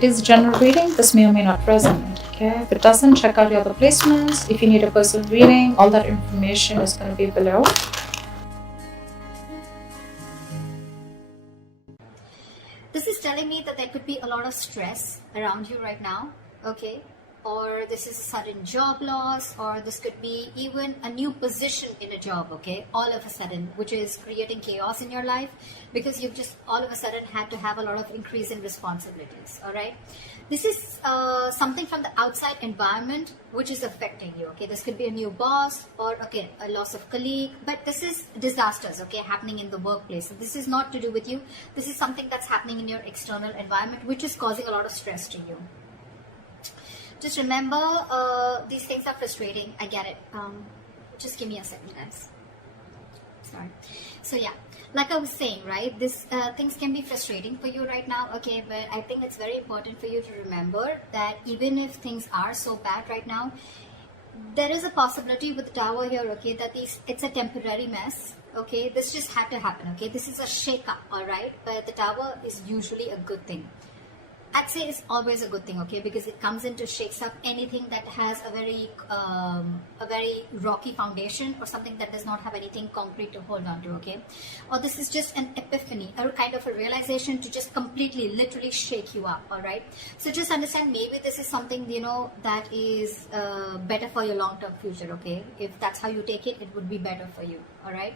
It is general reading. This may or may not resonate. Okay, if it doesn't, check out your other placements. If you need a personal reading, all that information is going to be below. This is telling me that there could be a lot of stress around you right now, okay? Or this is a sudden job loss, or this could be even a new position in a job, okay? All of a sudden, which is creating chaos in your life because you've just all of a sudden had to have a lot of increase in responsibilities, all right? This is something from the outside environment which is affecting you, okay? This could be a new boss or, okay, a loss of colleague, but this is disasters, okay, happening in the workplace. So this is not to do with you. This is something that's happening in your external environment which is causing a lot of stress to you. Just remember, these things are frustrating. I get it. Just give me a second, guys. Sorry. So yeah, like I was saying, right, this things can be frustrating for you right now, okay, but I think it's very important for you to remember that even if things are so bad right now, there is a possibility with the tower here, okay, that it's a temporary mess, okay. This just had to happen, okay. This is a shake-up, all right, but the tower is usually a good thing. I'd say it's always a good thing, okay, because it comes in to shakes up anything that has a very rocky foundation or something that does not have anything concrete to hold on to, okay. Or this is just an epiphany, or kind of a realization to just completely, literally shake you up, all right. So just understand, maybe this is something, you know, that is better for your long-term future, okay. If that's how you take it, it would be better for you, all right.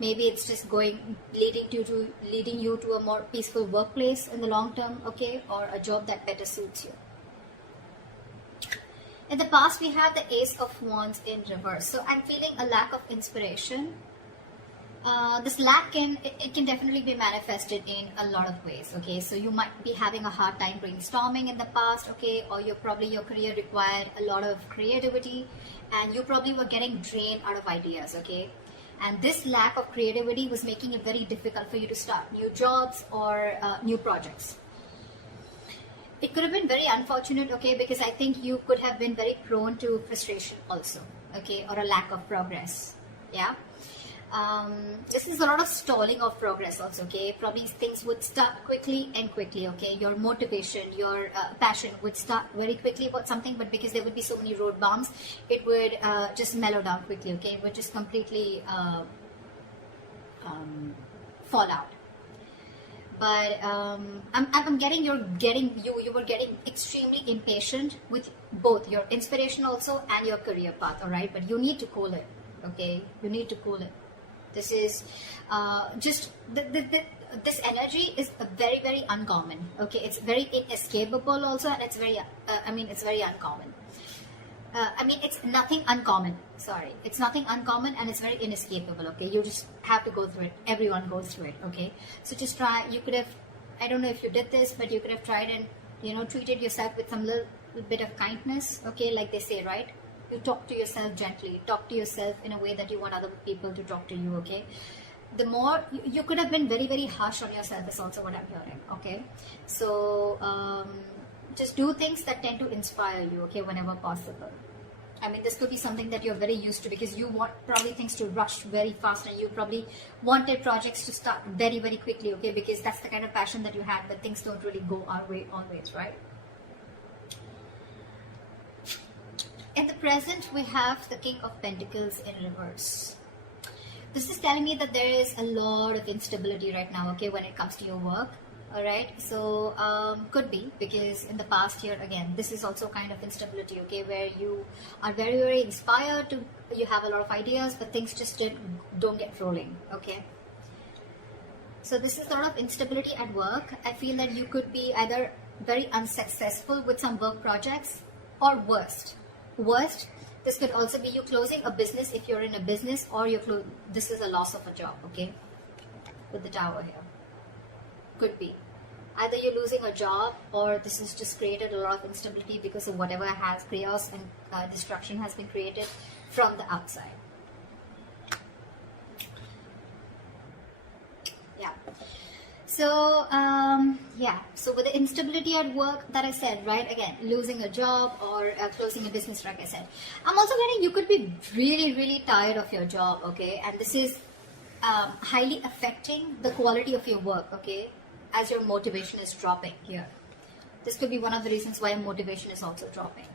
Maybe it's just leading you to a more peaceful workplace in the long term, okay, or a job that better suits you. In the past, we have the Ace of Wands in reverse. So I'm feeling a lack of inspiration. This lack can definitely be manifested in a lot of ways, okay. So you might be having a hard time brainstorming in the past, okay, or your career required a lot of creativity, and you probably were getting drained out of ideas, okay. And this lack of creativity was making it very difficult for you to start new jobs or new projects. It could have been very unfortunate, okay, because I think you could have been very prone to frustration also, okay, or a lack of progress, yeah. This is a lot of stalling of progress also, okay. Probably things would start quickly and quickly, okay. Your motivation, your passion would start very quickly about something, but because there would be so many road bumps, it would just mellow down quickly, okay. It would just completely fall out. But I'm getting you were getting extremely impatient with both your inspiration also and your career path, all right. But you need to cool it, okay. You need to cool it. This is just this energy is very, very uncommon, okay. It's very inescapable also, and it's very it's very uncommon. It's nothing uncommon, sorry, it's nothing uncommon, and it's very inescapable, okay. You just have to go through it. Everyone goes through it, okay. So just try. You could have, I don't know if you did this, but you could have tried and, you know, treated yourself with some little bit of kindness, okay, like they say, right. You talk to yourself gently, talk to yourself in a way that you want other people to talk to you, okay. The more you could have been very, very harsh on yourself is also what I'm hearing, okay. So just do things that tend to inspire you, okay, whenever possible. This could be something that you're very used to, because you want probably things to rush very fast, and you probably wanted projects to start very, very quickly, okay, because that's the kind of passion that you had, but things don't really go our way always, right. In the present, we have the King of Pentacles in reverse. This is telling me that there is a lot of instability right now, okay, when it comes to your work, all right. So could be because in the past year, again, this is also kind of instability, okay, where you are very, very inspired to, you have a lot of ideas, but things just don't get rolling, okay. So this is a lot of instability at work. I feel that you could be either very unsuccessful with some work projects, or worst, this could also be you closing a business if you're in a business, or this is a loss of a job, okay, with the Tower here. Could be either you're losing a job, or this has just created a lot of instability because of whatever has chaos and destruction has been created from the outside. Yeah. So so with the instability at work that I said, right, again, losing a job or closing a business, like I said, I'm also getting you could be really, really tired of your job, okay, and this is highly affecting the quality of your work, okay, as your motivation is dropping here. This could be one of the reasons why motivation is also dropping.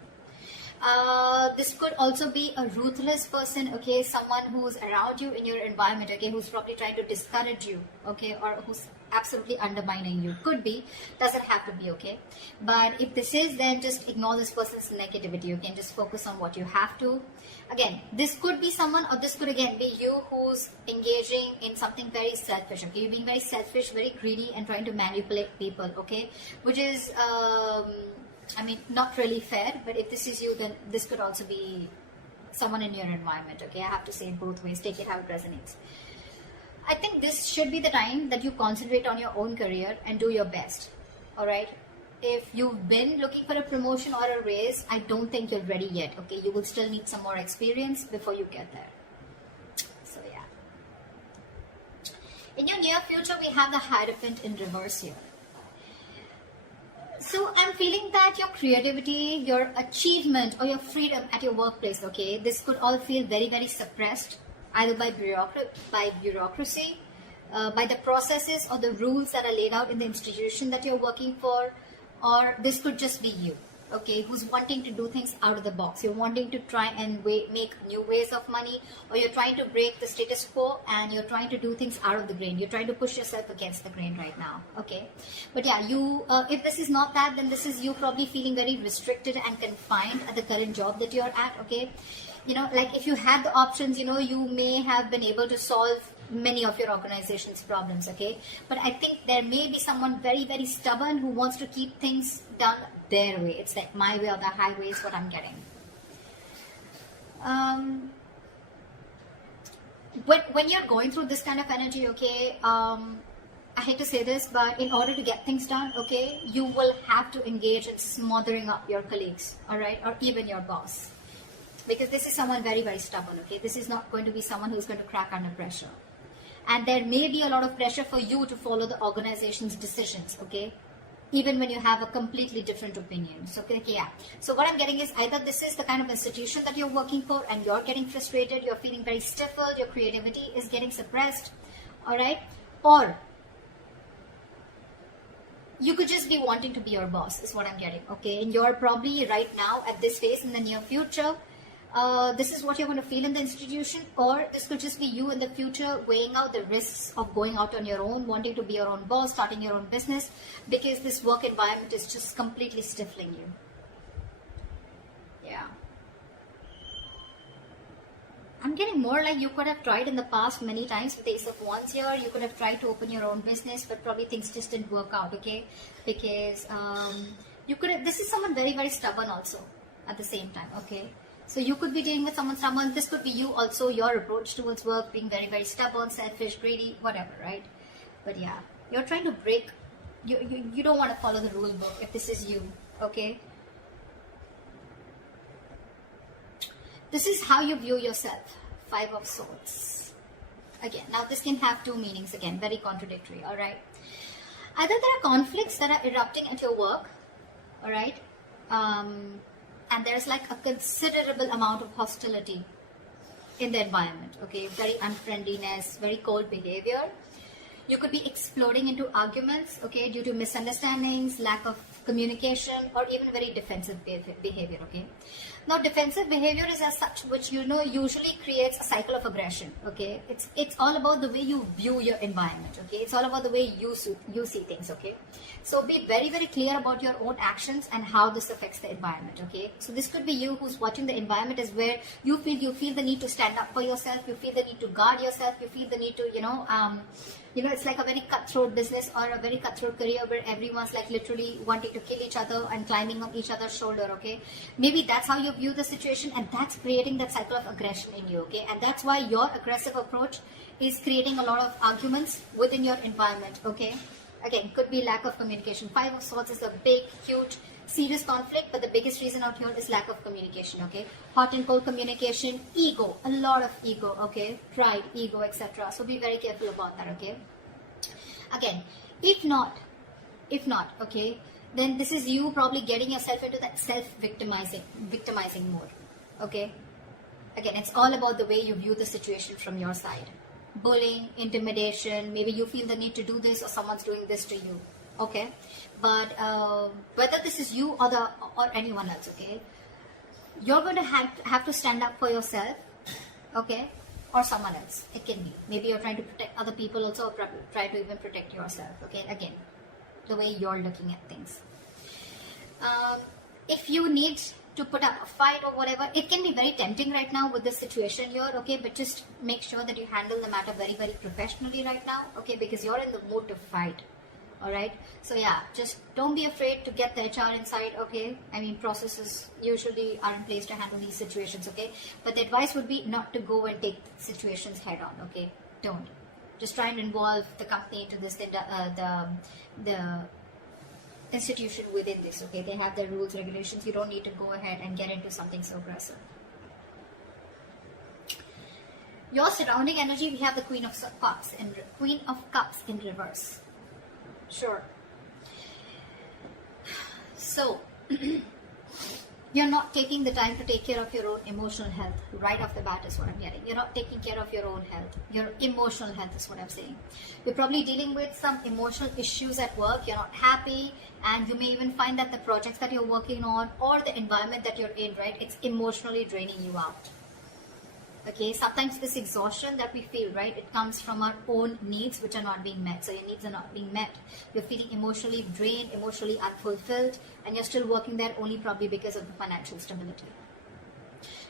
This could also be a ruthless person, okay, someone who's around you in your environment, okay, who's probably trying to discourage you, okay, or who's absolutely undermining you. Could be, doesn't have to be, okay. But if this is, then just ignore this person's negativity, you can just focus on what you have to. Again, this could be someone, or this could again be you who's engaging in something very selfish, okay. You're being very selfish, very greedy, and trying to manipulate people, okay, which is I mean, not really fair. But if this is you, then this could also be someone in your environment, okay. I have to say it both ways, take it how it resonates. I think this should be the time that you concentrate on your own career and do your best, all right. If you've been looking for a promotion or a raise, I don't think you're ready yet, okay. You will still need some more experience before you get there. So yeah, in your near future we have the Hierophant in reverse here. So I'm feeling that your creativity, your achievement, or your freedom at your workplace, okay, this could all feel very, very suppressed, either by bureaucracy, by the processes or the rules that are laid out in the institution that you're working for, or this could just be you, okay, who's wanting to do things out of the box. You're wanting to try and make new ways of money, or you're trying to break the status quo and you're trying to do things out of the grain. You're trying to push yourself against the grain right now, okay. But yeah, you if this is not that, then this is you probably feeling very restricted and confined at the current job that you're at, okay. You know, like if you had the options, you know, you may have been able to solve many of your organization's problems, okay. But I think there may be someone very, very stubborn who wants to keep things done their way. It's like my way or the highway is what I'm getting. When you're going through this kind of energy, okay, I hate to say this, but in order to get things done, okay, you will have to engage in smothering up your colleagues, all right, or even your boss. Because this is someone very, very stubborn, okay. This is not going to be someone who's going to crack under pressure. And there may be a lot of pressure for you to follow the organization's decisions, okay, even when you have a completely different opinion. So, okay, yeah. So what I'm getting is either this is the kind of institution that you're working for and you're getting frustrated, you're feeling very stifled, your creativity is getting suppressed, all right, or you could just be wanting to be your boss is what I'm getting, okay. And you're probably right now at this phase in the near future, this is what you're going to feel in the institution, or this could just be you in the future weighing out the risks of going out on your own, wanting to be your own boss, starting your own business, because this work environment is just completely stifling you. Yeah. I'm getting more like you could have tried in the past many times with the Ace of Wands here. You could have tried to open your own business, but probably things just didn't work out, okay? Because you could have, this is someone very, very stubborn also at the same time, okay? So you could be dealing with someone stubborn. This could be you also, your approach towards work being very, very stubborn, selfish, greedy, whatever, right? But yeah, you're trying to break, you don't want to follow the rule book if this is you, okay? This is how you view yourself. 5 of Swords. Again, now this can have two meanings again, very contradictory, all right? Either there are conflicts that are erupting at your work, all right? And there's like a considerable amount of hostility in the environment, okay? Very unfriendliness, very cold behavior. You could be exploding into arguments, okay, due to misunderstandings, lack of communication, or even very defensive behavior, okay? Now, defensive behavior is as such, which, you know, usually creates a cycle of aggression, okay? It's all about the way you view your environment, okay? It's all about the way you see things, okay? So be very, very clear about your own actions and how this affects the environment, okay? So this could be you who's watching the environment is where you feel the need to stand up for yourself, you feel the need to guard yourself, you feel the need to, it's like a very cutthroat business or a very cutthroat career where everyone's like literally wanting to kill each other and climbing on each other's shoulder, okay? Maybe that's how you view the situation, and that's creating that cycle of aggression in you, okay? And that's why your aggressive approach is creating a lot of arguments within your environment, okay? Again, could be lack of communication. 5 of Swords is a big, huge, serious conflict, but the biggest reason out here is lack of communication, okay? Hot and cold communication, ego, a lot of ego, okay? Pride, ego, etc. So be very careful about that, okay? Again, if not, okay, then this is you probably getting yourself into that victimizing mode, okay? Again, it's all about the way you view the situation from your side. Bullying, intimidation, maybe you feel the need to do this or someone's doing this to you, okay? But whether this is you or anyone else, okay, you're going to have to stand up for yourself, okay, or someone else. It can be maybe you're trying to protect other people also, or try to even protect yourself, okay? Again, the way you're looking at things. If you need to put up a fight or whatever, it can be very tempting right now with this situation here, okay? But just make sure that you handle the matter very, very professionally right now, okay? Because you're in the mood to fight, all right? So yeah, just don't be afraid to get the HR inside, okay? I mean, processes usually are in place to handle these situations, okay? But the advice would be not to go and take situations head on, okay? Don't. Just try and involve the company into this, the institution within this, okay? They have their rules, regulations. You don't need to go ahead and get into something so aggressive. Your surrounding energy, we have the Queen of Cups in reverse. Sure. So you're not taking the time to take care of your own emotional health right off the bat is what I'm getting. You're not taking care of your own health. Your emotional health is what I'm saying. You're probably dealing with some emotional issues at work. You're not happy, and you may even find that the projects that you're working on or the environment that you're in, right, it's emotionally draining you out. Okay, sometimes this exhaustion that we feel, right, it comes from our own needs which are not being met. So your needs are not being met. You're feeling emotionally drained, emotionally unfulfilled, and you're still working there only probably because of the financial stability.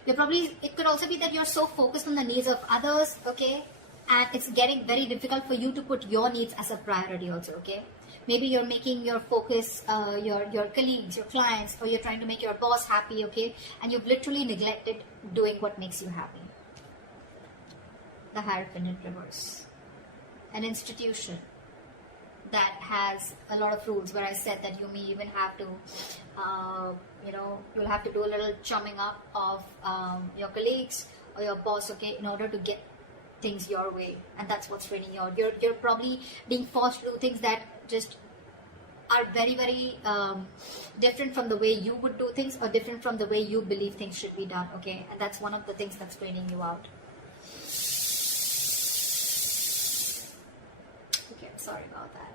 It could also be that you're so focused on the needs of others, okay, and it's getting very difficult for you to put your needs as a priority also, okay. Maybe you're making your focus your colleagues, your clients, or you're trying to make your boss happy, okay, and you've literally neglected doing what makes you happy. The Hierophant in reverse. An institution that has a lot of rules, where I said that you may even have to, you'll have to do a little chumming up of your colleagues or your boss, okay, in order to get things your way. And that's what's draining you out. You're probably being forced to do things that just are very, very different from the way you would do things, or different from the way you believe things should be done, okay? And that's one of the things that's draining you out. Okay, I'm sorry about that.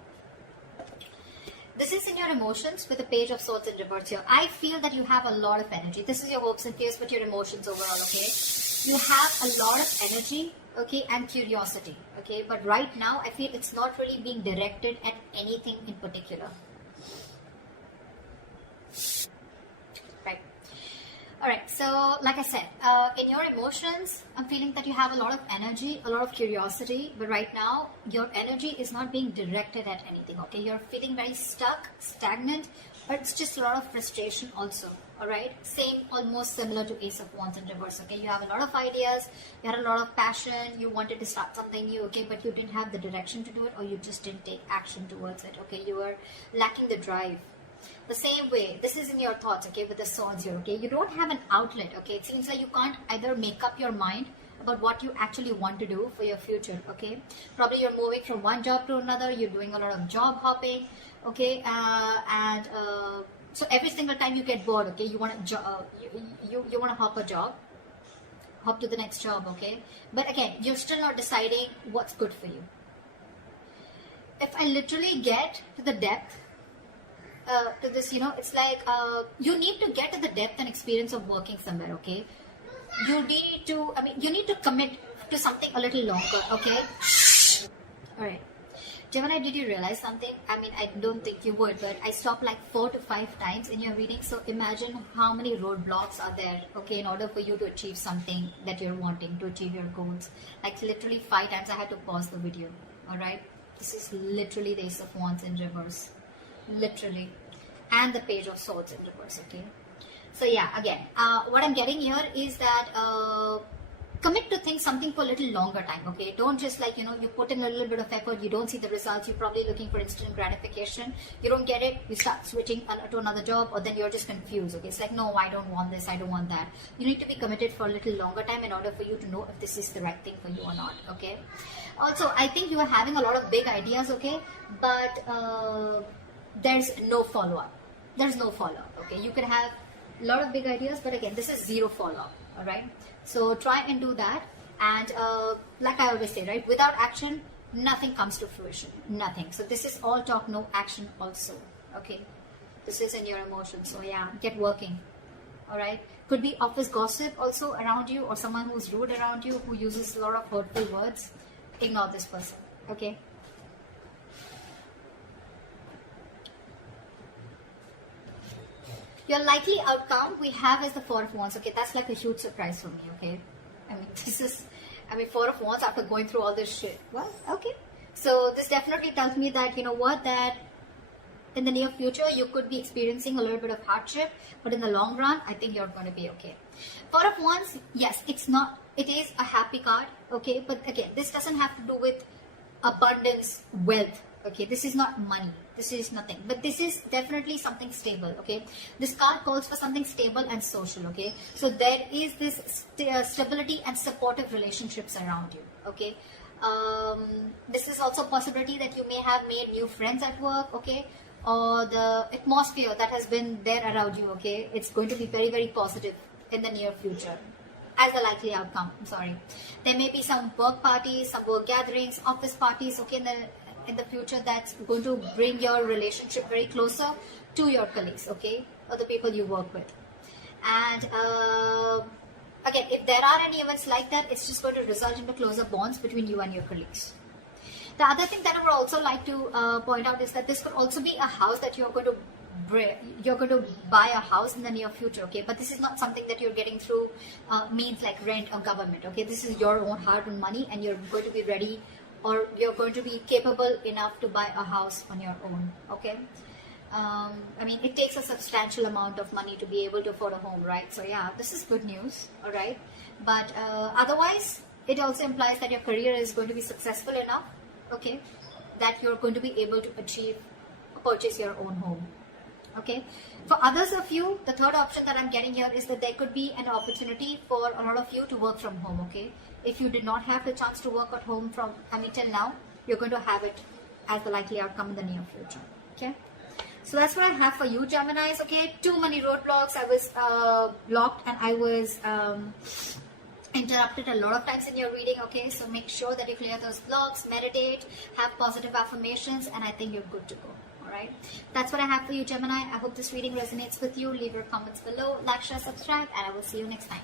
This is in your emotions with the Page of Swords in reverse here. I feel that you have a lot of energy. This is your hopes and fears, but your emotions overall, okay? You have a lot of energy, okay, and curiosity, okay? But right now, I feel it's not really being directed at anything in particular. Right. Alright, so like I said, in your emotions, I'm feeling that you have a lot of energy, a lot of curiosity, but right now, your energy is not being directed at anything, okay? You're feeling very stuck, stagnant, but it's just a lot of frustration also, alright? Same, almost similar to Ace of Wands in reverse, okay? You have a lot of ideas, you had a lot of passion, you wanted to start something new, okay? But you didn't have the direction to do it, or you just didn't take action towards it, okay? You were lacking the drive. The same way, this is in your thoughts, okay, with the swords here, okay? You don't have an outlet, okay? It seems like you can't either make up your mind about what you actually want to do for your future, okay? Probably you're moving from one job to another, you're doing a lot of job hopping, okay? So every single time you get bored, okay, you want to you want to hop a job, hop to the next job, okay? But again, you're still not deciding what's good for you. If I literally get to the depth to this, it's like you need to get to the depth and experience of working somewhere, okay? You need to commit to something a little longer, okay? Alright. Gemini, did you realize something? I mean, I don't think you would, but I stopped like 4 to 5 times in your reading. So imagine how many roadblocks are there, okay, in order for you to achieve something that you're wanting, to achieve your goals. Like literally 5 times I had to pause the video, alright? This is literally the Ace of Wands in reverse. Literally. And the Page of Swords in reverse, okay? So yeah, again, what I'm getting here is that commit to things something for a little longer time, okay? Don't just like, you put in a little bit of effort, you don't see the results, you're probably looking for instant gratification, you don't get it, you start switching to another job, or then you're just confused, okay? It's like, no, I don't want this, I don't want that. You need to be committed for a little longer time in order for you to know if this is the right thing for you or not, okay? Also, I think you are having a lot of big ideas, okay? But there's no follow-up. There's no follow-up, okay? You can have a lot of big ideas, but again, this is zero follow-up, alright? So try and do that. And like I always say, right, without action, nothing comes to fruition, nothing. So this is all talk, no action also, okay? This is in your emotions, so yeah, get working, all right? Could be office gossip also around you, or someone who's rude around you, who uses a lot of hurtful words. Ignore this person, okay? Your likely outcome we have is the Four of Wands. Okay, that's like a huge surprise for me. Okay, I mean, Four of Wands after going through all this shit. Well, okay. So this definitely tells me that, you know what, that in the near future you could be experiencing a little bit of hardship, but in the long run, I think you're going to be okay. Four of Wands, yes, it is a happy card. Okay, but again, this doesn't have to do with abundance, wealth. Okay, this is not money, this is nothing, but this is definitely something stable. Okay, this card calls for something stable and social. Okay, so there is this stability and supportive relationships around you. Okay, this is also a possibility that you may have made new friends at work. Okay, or the atmosphere that has been there around you. Okay, it's going to be very, very positive in the near future as a likely outcome. I'm sorry, there may be some work parties, some work gatherings, office parties. Okay, in the future, that's going to bring your relationship very closer to your colleagues, okay, or the people you work with. And again, if there are any events like that, it's just going to result into closer bonds between you and your colleagues. The other thing that I would also like to point out is that this could also be a house that you're going to buy a house in the near future. Okay, but this is not something that you're getting through means like rent or government. Okay, this is your own hard-earned money, and you're going to be ready, or you're going to be capable enough to buy a house on your own. Okay, I mean, it takes a substantial amount of money to be able to afford a home, right? So yeah, this is good news. All right, but otherwise it also implies that your career is going to be successful enough, okay, that you're going to be able to purchase your own home. Okay, for others of you, the third option that I'm getting here is that there could be an opportunity for a lot of you to work from home. Okay, if you did not have the chance to work at home till now, you're going to have it as the likely outcome in the near future. Okay, so that's what I have for you, Geminis. Okay, too many roadblocks. I was blocked, and I was interrupted a lot of times in your reading. Okay, so make sure that you clear those blocks, meditate, have positive affirmations, and I think you're good to go. Alright, that's what I have for you, Gemini. I hope this reading resonates with you. Leave your comments below, like, share, subscribe, and I will see you next time.